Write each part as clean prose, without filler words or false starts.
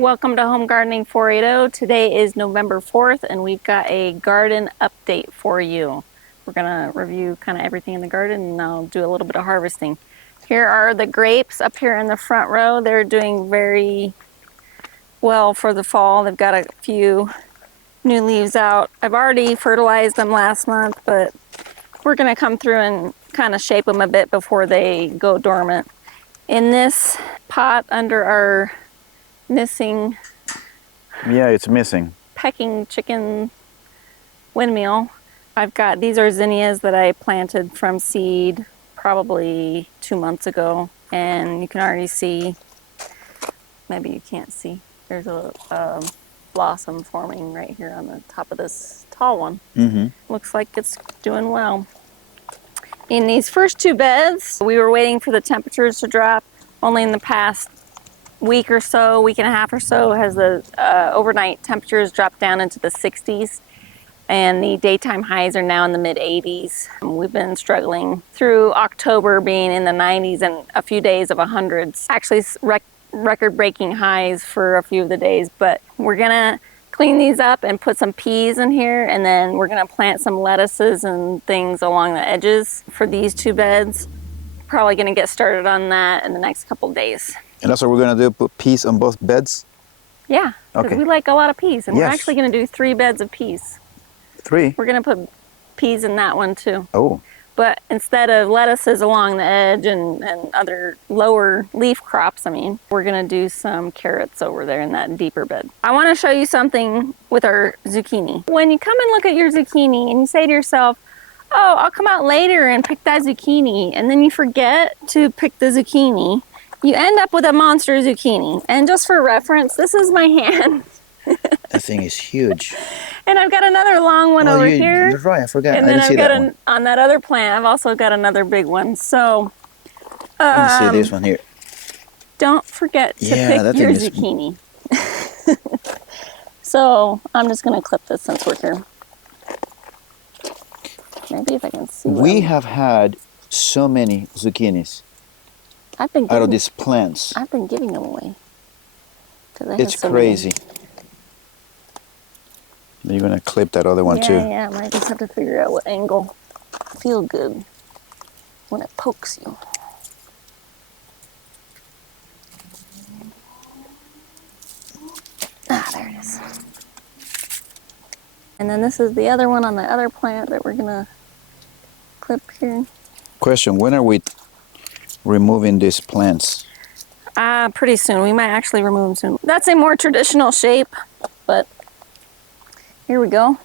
Welcome to Home Gardening 480. Today is November 4th and we've got a garden update for you. We're going to review kind of everything in the garden and I'll do a little bit of harvesting. Here are the grapes up here in the front row. They're doing very well for the fall. They've got a few new leaves out. I've already fertilized them last month, but we're going to come through and kind of shape them a bit before they go dormant. In this pot under our missing, it's missing, pecking chicken windmill, I've got, these are zinnias that I planted from seed probably 2 months ago, and you can already see, maybe you can't see, there's a blossom forming right here on the top of this tall one. Looks like it's doing well. In these first two beds, we were waiting for the temperatures to drop. Only in the past week or so, week and a half or so, has the overnight temperatures dropped down into the 60s, and the daytime highs are now in the mid 80s. We've been struggling through October being in the 90s and a few days of 100s. Actually record-breaking highs for a few of the days, but we're gonna clean these up and put some peas in here, and then we're gonna plant some lettuces and things along the edges for these two beds. Probably gonna get started on that in the next couple days. And that's what we're gonna do, put peas on both beds? Yeah, because we like a lot of peas, and yes, we're actually gonna do 3 beds of peas. 3? We're gonna put peas in that one too. Oh. But instead of lettuces along the edge and other lower leaf crops, we're gonna do some carrots over there in that deeper bed. I wanna show you something with our zucchini. When you come and look at your zucchini and you say to yourself, oh, I'll come out later and pick that zucchini, and then you forget to pick the zucchini, you end up with a monster zucchini. And just for reference, this is my hand. That thing is huge. And I've got another long one over here. You're right, I forgot. And then I've got on that other plant, I've also got another big one. So, let me see this one here. Don't forget to pick your zucchini. So, I'm just going to clip this since we're here. Maybe if I can see. We have had so many zucchinis out of these plants. I've been giving them away. It's crazy. You're going to clip that other one too. Yeah, I might just have to figure out what angle feels good when it pokes you. Ah, there it is. And then this is the other one on the other plant that we're going to clip here. Question, when are we removing these plants? Pretty soon. We might actually remove them soon. That's a more traditional shape, but here we go.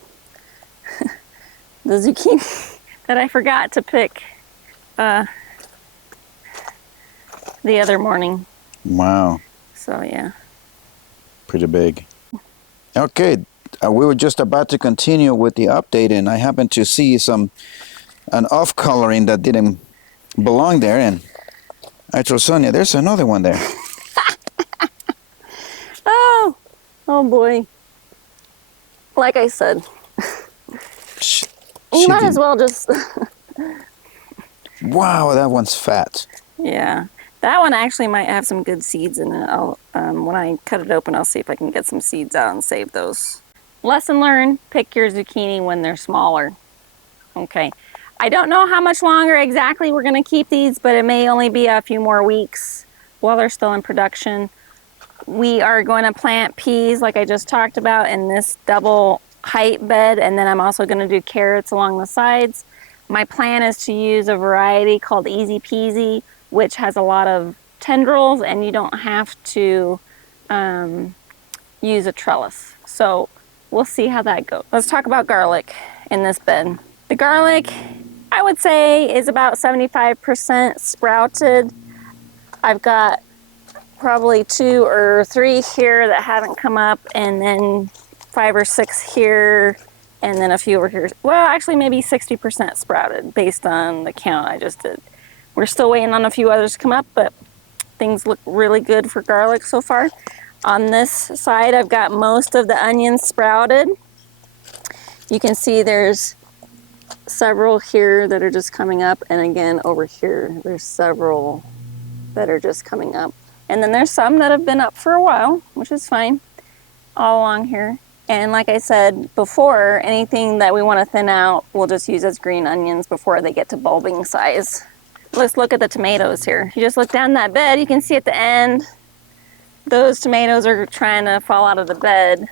The zucchini that I forgot to pick the other morning. Wow. So yeah. Pretty big. Okay, we were just about to continue with the update, and I happened to see an off coloring that didn't belong there, and I told Sonia, there's another one there. Oh boy. Like I said, you might as well just... Wow, that one's fat. Yeah, that one actually might have some good seeds in it. I'll, when I cut it open, I'll see if I can get some seeds out and save those. Lesson learned, pick your zucchini when they're smaller. Okay, I don't know how much longer exactly we're gonna keep these, but it may only be a few more weeks while they're still in production. We are going to plant peas, like I just talked about, in this double height bed, and then I'm also going to do carrots along the sides. My plan is to use a variety called Easy Peasy, which has a lot of tendrils, and you don't have to use a trellis. So we'll see how that goes. Let's talk about garlic in this bed. The garlic, I would say, is about 75% sprouted. I've got probably 2 or 3 here that haven't come up, and then 5 or 6 here, and then a few over here. Well, actually maybe 60% sprouted based on the count I just did. We're still waiting on a few others to come up, but things look really good for garlic so far. On this side, I've got most of the onions sprouted. You can see there's several here that are just coming up, and again over here there's several that are just coming up. And then there's some that have been up for a while, which is fine, all along here. And like I said before, anything that we want to thin out, we'll just use as green onions before they get to bulbing size. Let's look at the tomatoes here. You just look down that bed, you can see at the end, those tomatoes are trying to fall out of the bed.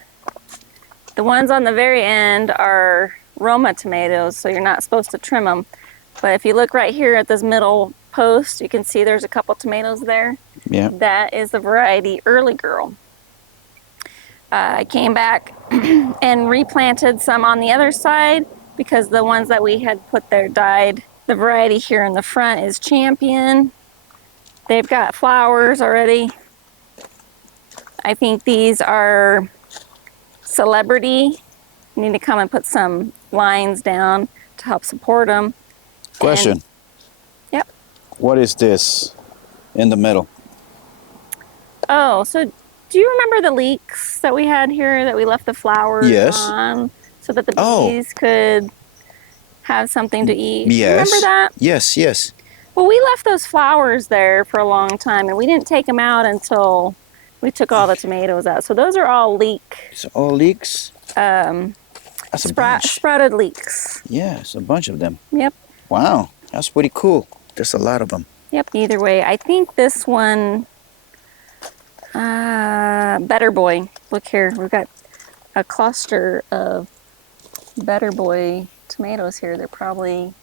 The ones on the very end are Roma tomatoes, so you're not supposed to trim them. But if you look right here at this middle post, you can see there's a couple tomatoes there. Yeah. That is the variety Early Girl. I came back and replanted some on the other side because the ones that we had put there died. The variety here in the front is Champion. They've got flowers already. I think these are Celebrity. You need to come and put some lines down to help support them. Question. Yep. What is this in the middle? Oh, so do you remember the leeks that we had here that we left the flowers Yes. on so that the Oh. bees could have something to eat? Yes. Remember that? Yes, yes. Well, we left those flowers there for a long time and we didn't take them out until we took all the tomatoes out. So those are all leek, So all leeks. That's a bunch. sprouted leeks. Yes, a bunch of them. Yep. Wow, that's pretty cool. There's a lot of them. Yep. Either way, I think this one, Better Boy. Look here, we've got a cluster of Better Boy tomatoes here. They're probably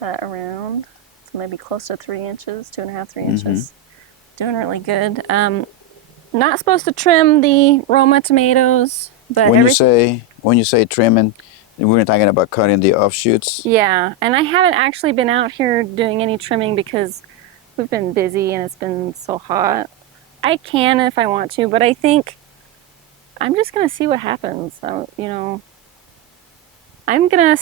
around, so maybe close to 3 inches, 2.5, 3 inches. Doing really good. Not supposed to trim the Roma tomatoes, but When you say trimming, we're talking about cutting the offshoots. yeah, and I haven't actually been out here doing any trimming because we've been busy and it's been so hot. I can if I want to, but I think I'm just gonna see what happens. So, you know, I'm gonna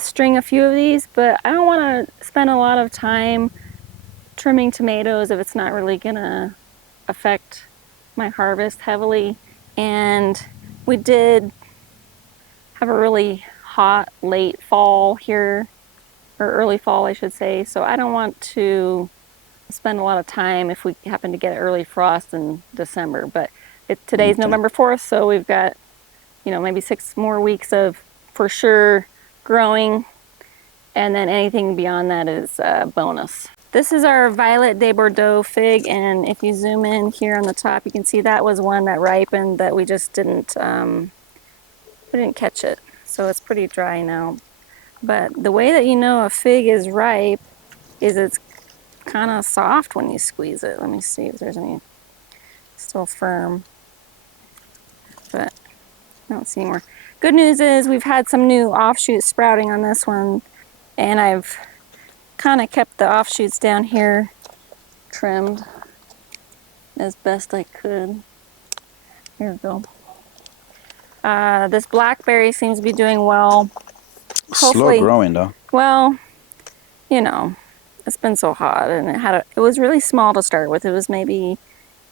string a few of these, but I don't want to spend a lot of time trimming tomatoes if it's not really gonna affect my harvest heavily. And we did have a really hot late fall here, or early fall I should say, so I don't want to spend a lot of time if we happen to get early frost in December. But today's Okay. November 4th, so we've got, you know, maybe 6 more weeks of for sure growing, and then anything beyond that is bonus. This is our Violet de Bordeaux fig, and if you zoom in here on the top, you can see that was one that ripened that we just didn't catch it, so it's pretty dry now. But the way that you know a fig is ripe is it's kind of soft when you squeeze it. Let me see if there's any still firm, but I don't see any more. Good news is we've had some new offshoots sprouting on this one, and I've kind of kept the offshoots down here trimmed as best I could. Here we go. This blackberry seems to be doing well. Slow Hopefully- growing though. Well, you know, it's been so hot, and it was really small to start with. It was maybe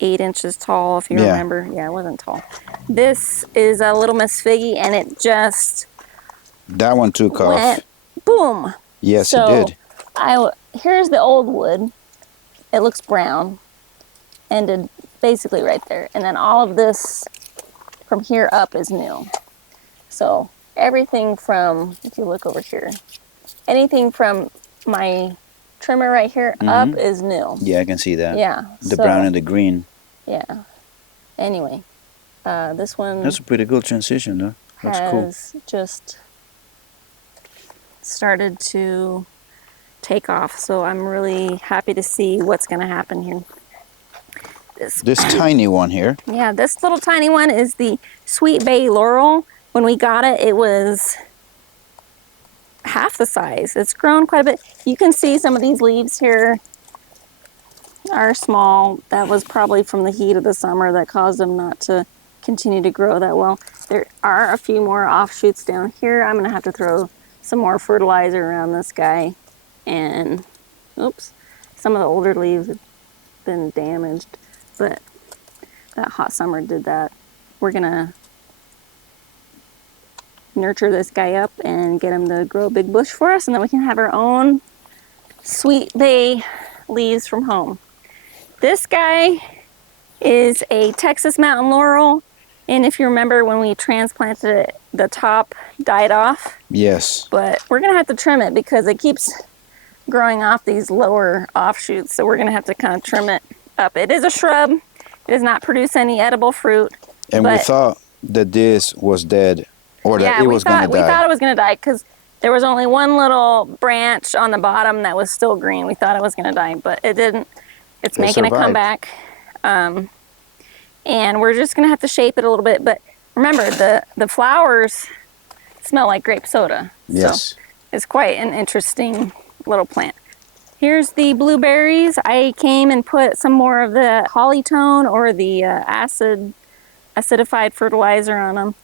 8 inches tall, if you Yeah. remember. Yeah, it wasn't tall. This is a Little Miss Figgy, and it just That one took off. went boom. Yes, So, it did. Here's the old wood. It looks brown, ended basically right there, and then all of this from here up is new. So everything from, if you look over here, anything from my trimmer right here up is new. Yeah, I can see that. Yeah. The so, brown and the green. Yeah. Anyway, this one That's a pretty good transition though. That's cool. has just started to take off. So I'm really happy to see what's going to happen here. This tiny one here. Yeah, this little tiny one is the Sweet Bay Laurel. When we got it, it was half the size. It's grown quite a bit. You can see some of these leaves here are small. That was probably from the heat of the summer that caused them not to continue to grow that well. There are a few more offshoots down here. I'm gonna have to throw some more fertilizer around this guy. And, oops, some of the older leaves have been damaged, but that hot summer did that. We're gonna nurture this guy up and get him to grow a big bush for us, and then we can have our own Sweet Bay leaves from home. This guy is a Texas Mountain Laurel. And if you remember when we transplanted it, the top died off. Yes. But we're going to have to trim it because it keeps growing off these lower offshoots. So we're going to have to kind of trim it up. It is a shrub. It does not produce any edible fruit. And we thought that this was dead or that it was going to die. We thought it was going to die because there was only one little branch on the bottom that was still green. We thought it was going to die, but it didn't. It's making a comeback. And we're just going to have to shape it a little bit. But remember, the flowers smell like grape soda. Yes. So it's quite an interesting little plant. Here's the blueberries. I came and put some more of the Hollytone or the acidified fertilizer on them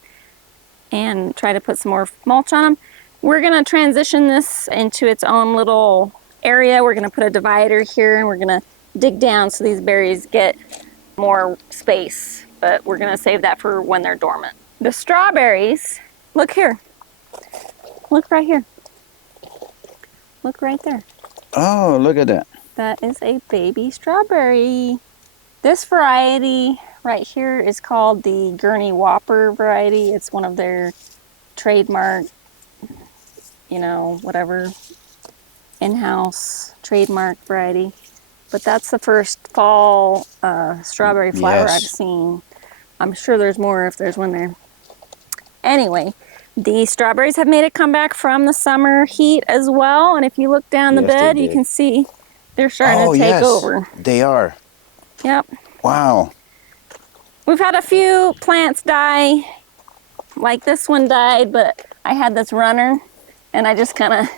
and try to put some more mulch on them. We're going to transition this into its own little area. We're going to put a divider here and we're going to dig down so these berries get more space, but we're going to save that for when they're dormant. The strawberries, look here. Look right here. Look right there. Oh, look at that. That is a baby strawberry. This variety right here is called the Gurney Whopper variety. It's one of their trademark, whatever, in-house trademark variety. But that's the first fall strawberry flower I've seen. I'm sure there's more if there's one there. Anyway, the strawberries have made a comeback from the summer heat as well. And if you look down the bed, you can see they're starting to take over. They are. Yep. Wow. We've had a few plants die, like this one died, but I had this runner and I just kind of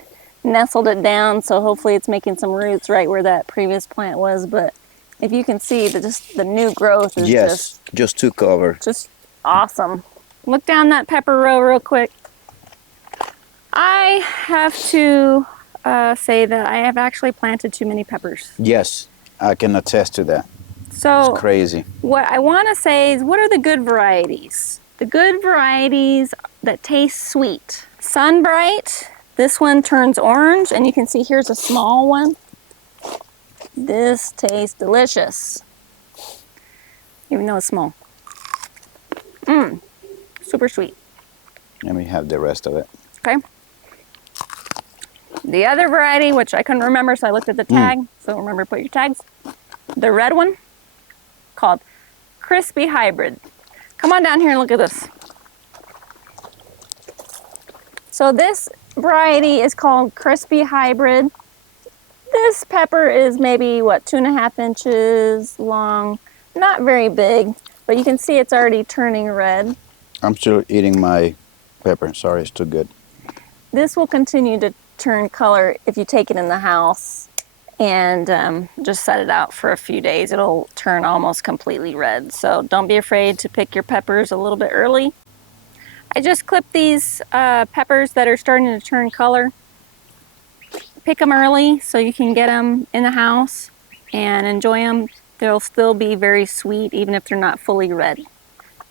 nestled it down, so hopefully it's making some roots right where that previous plant was. But if you can see, the new growth is just took over. Just awesome. Look down that pepper row real quick. I have to say that I have actually planted too many peppers. Yes, I can attest to that. So it's crazy. What I want to say is, what are the good varieties? The good varieties that taste sweet. Sunbright. This one turns orange, and you can see here's a small one. This tastes delicious, even though it's small. Super sweet. Let me have the rest of it. Okay. The other variety, which I couldn't remember, so I looked at the tag. So remember to put your tags. The red one, called Crispy Hybrid. Come on down here and look at this. So this variety is called Crispy Hybrid. This pepper is maybe, 2.5 inches long. Not very big, but you can see it's already turning red. I'm still eating my pepper. Sorry, it's too good. This will continue to turn color if you take it in the house and just set it out for a few days. It'll turn almost completely red. So don't be afraid to pick your peppers a little bit early. I just clipped these peppers that are starting to turn color. Pick them early so you can get them in the house and enjoy them. They'll still be very sweet even if they're not fully red.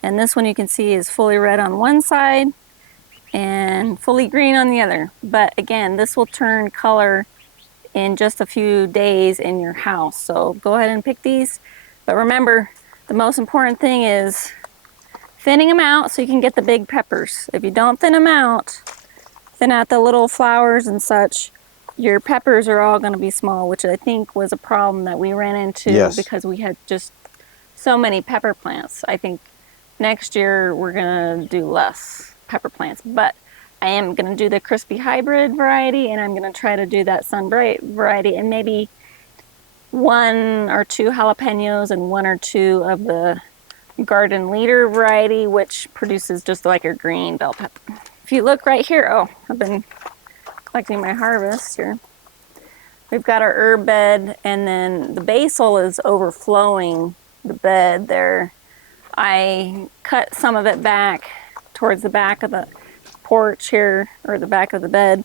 And this one you can see is fully red on one side and fully green on the other. But again, this will turn color in just a few days in your house. So go ahead and pick these. But remember, the most important thing is thinning them out so you can get the big peppers. If you don't thin them out, thin out the little flowers and such, your peppers are all going to be small, which I think was a problem that we ran into because we had just so many pepper plants. I think next year we're going to do less pepper plants, but I am going to do the Crispy Hybrid variety, and I'm going to try to do that Sunbright variety, and maybe 1 or 2 jalapenos and 1 or 2 of the Garden Leader variety, which produces just like a green bell pepper. If you look right here, I've been collecting my harvest here. We've got our herb bed, and then the basil is overflowing the bed there. I cut some of it back towards the back of the porch here, or the back of the bed,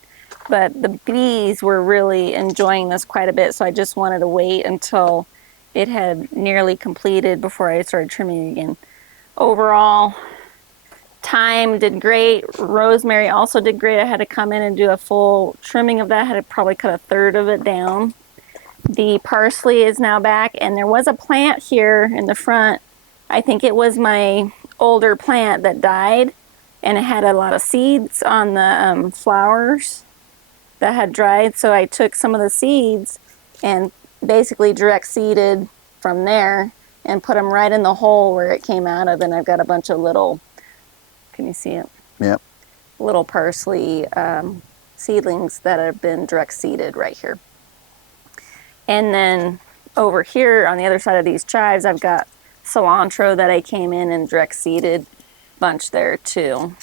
but the bees were really enjoying this quite a bit, so I just wanted to wait until it had nearly completed before I started trimming again. Overall, thyme did great. Rosemary also did great. I had to come in and do a full trimming of that. I had to probably cut 1/3 of it down. The parsley is now back, and there was a plant here in the front. I think it was my older plant that died, and it had a lot of seeds on the flowers that had dried. So I took some of the seeds and basically direct seeded from there and put them right in the hole where it came out of. And I've got a bunch of little, can you see it? Yep. Little parsley seedlings that have been direct seeded right here. And then over here on the other side of these chives, I've got cilantro that I came in and direct seeded bunch there too.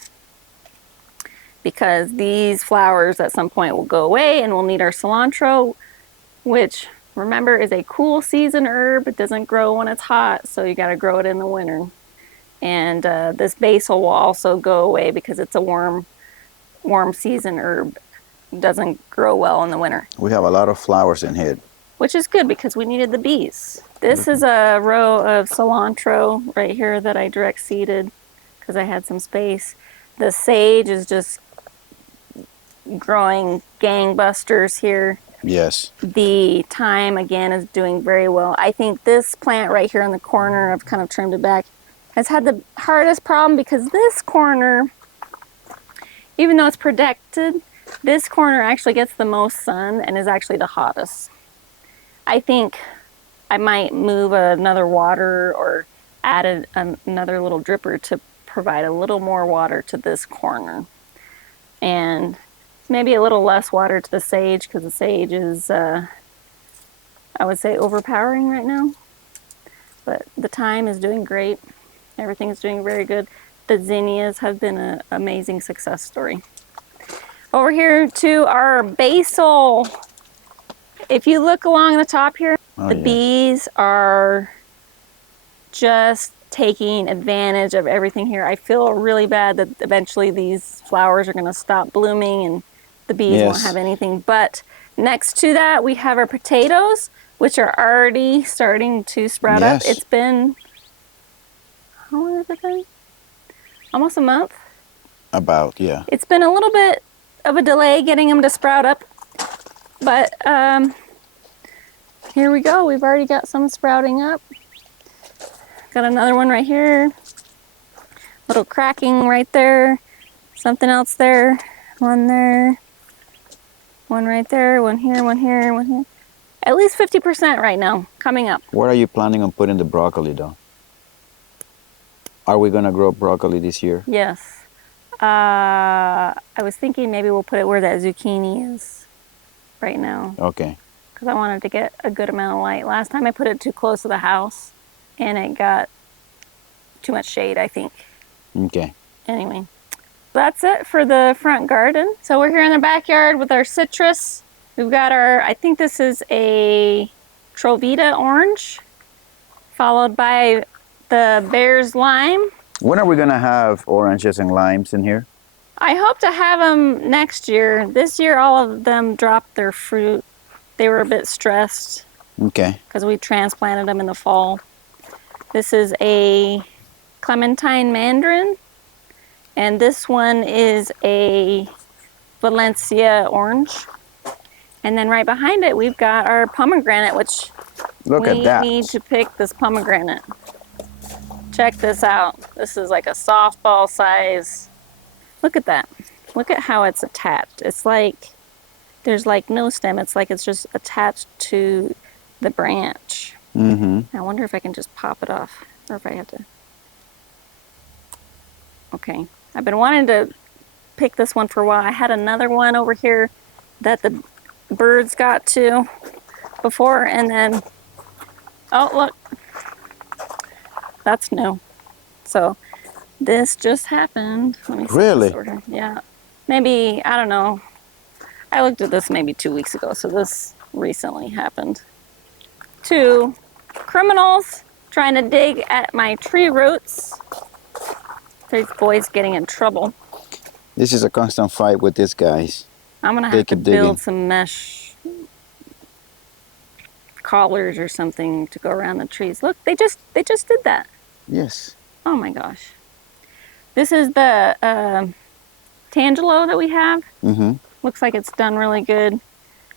Because these flowers at some point will go away and we'll need our cilantro, which remember is a cool season herb. It doesn't grow when it's hot, so you got to grow it in the winter. And this basil will also go away because it's a warm season herb. It doesn't grow well in the winter. We have a lot of flowers in here. Which is good because we needed the bees. This is a row of cilantro right here that I direct seeded because I had some space. The sage is just growing gangbusters here. Yes. The thyme, again, is doing very well. I think this plant right here in the corner, I've kind of trimmed it back, has had the hardest problem because this corner, even though it's protected, this corner actually gets the most sun and is actually the hottest. I think I might move another water or add another little dripper to provide a little more water to this corner. And maybe a little less water to the sage because the sage is, I would say, overpowering right now. But the thyme is doing great. Everything's doing very good. The zinnias have been an amazing success story. Over here to our basil. If you look along the top here, the bees are just taking advantage of everything here. I feel really bad that eventually these flowers are going to stop blooming and the bees won't have anything. But next to that, we have our potatoes, which are already starting to sprout up. It's been, how long has it been? Almost a month? About, yeah. It's been a little bit of a delay getting them to sprout up. But here we go. We've already got some sprouting up. Got another one right here. Little cracking right there. Something else there. One there. One right there. One here, one here, one here. At least 50% right now coming up. Where are you planning on putting the broccoli though? Are we going to grow broccoli this year? Yes. I was thinking maybe we'll put it where that zucchini is right now. Okay. Because I wanted to get a good amount of light. Last time I put it too close to the house and it got too much shade, I think. Okay. Anyway, that's it for the front garden. So we're here in the backyard with our citrus. We've got our, I think this is a Trovita orange, followed by the Bear's lime. When are we going to have oranges and limes in here? I hope to have them next year. This year, all of them dropped their fruit. They were a bit stressed. Okay. Because we transplanted them in the fall. This is a Clementine mandarin. And this one is a Valencia orange. And then right behind it, we've got our pomegranate, which Look at that. we need to pick this pomegranate. Check this out. This is like a softball size. Look at that. Look at how it's attached. It's like there's like no stem. It's like it's just attached to the branch. I wonder if I can just pop it off or if I have to. Okay. I've been wanting to pick this one for a while. I had another one over here that the birds got to before, and then, oh, look. That's new. So this just happened. Let me see. Really? This order. Yeah. Maybe, I don't know. I looked at this maybe 2 weeks ago, so this recently happened. 2 criminals trying to dig at my tree roots. These boys getting in trouble. This is a constant fight with these guys. I'm gonna They have to keep digging. build some mesh collars or something to go around the trees. Look, they just did that. Yes. Oh my gosh. This is the Tangelo that we have. Looks like it's done really good.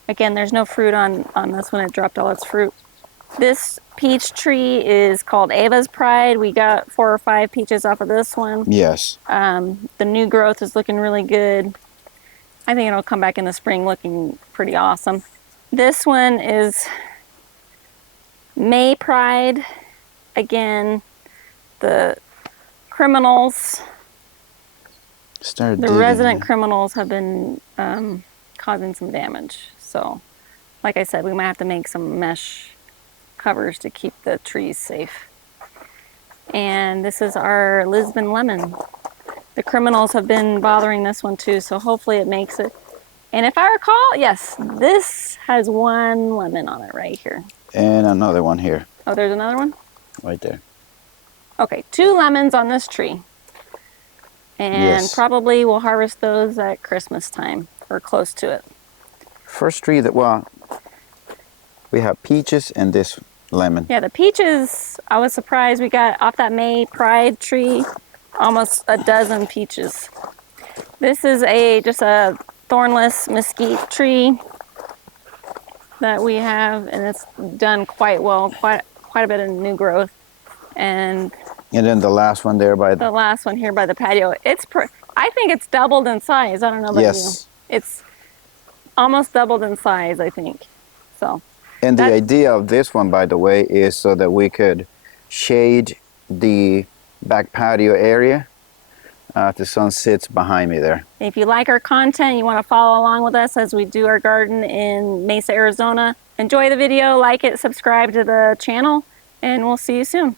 Again, there's no fruit on this one. It dropped all its fruit. This peach tree is called Ava's Pride. We got 4 or 5 peaches off of this one. Yes. The new growth is looking really good. I think it'll come back in the spring looking pretty awesome. This one is May Pride. Again, the criminals, Start the digging. resident criminals have been causing some damage. So, like I said, we might have to make some mesh covers to keep the trees safe. And this is our Lisbon lemon. The criminals have been bothering this one too, so hopefully it makes it. And if I recall, yes, this has 1 lemon on it right here. And another one here, Oh, there's another one? right there. Okay, 2 lemons on this tree. And Yes. probably we'll harvest those at Christmas time or close to it. First tree that, well, we have peaches and this lemon. Yeah, the peaches, I was surprised we got off that May Pride tree almost a dozen peaches. This is just a thornless mesquite tree that we have, and it's done quite well, quite a bit of new growth. And And then the last one there by the last one here by the patio, I think it's doubled in size. I don't know about Yes. you. It's almost doubled in size, I think. So, And the That's- idea of this one, by the way, is so that we could shade the back patio area. The sun sits behind me there. if you like our content, you want to follow along with us as we do our garden in Mesa, Arizona, enjoy the video, like it, subscribe to the channel, and we'll see you soon.